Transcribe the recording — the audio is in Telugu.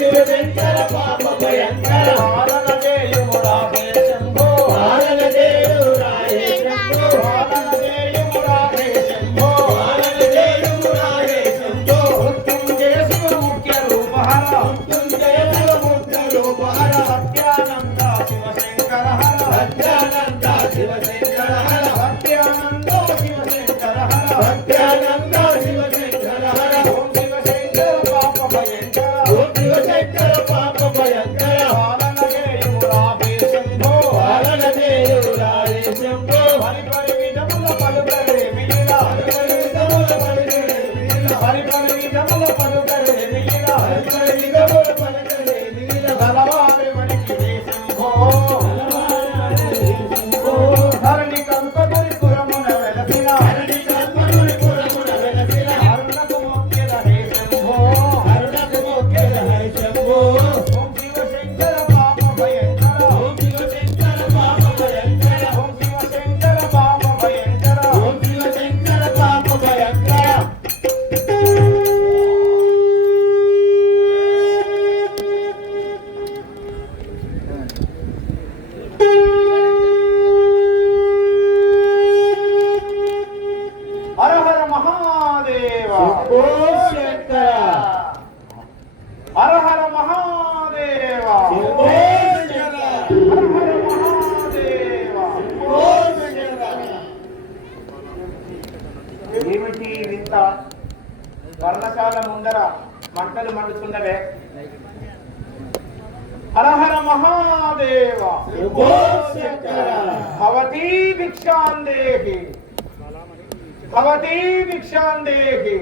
శివ శంకర పాప భయంకర ఆరణ చేయుము రాధేశంభో ఆరణ చేయుము రాధేశంభో ఆరణ చేయుము రాధేశంభో ఆరణ చేయుము రాధేశంభో మృత్యుం చేసు ముఖ్య రూప Bye, buddy. హరహర మహాదేవ హరహర మహాదేవ ఏమిటి వింత వర్ణశాల ముందర మంటలు మండుతున్నవే? హరహర మహాదేవ శంభో శంకర. భవతీ భిక్షాందేహి భవతీ భిక్షాందేహి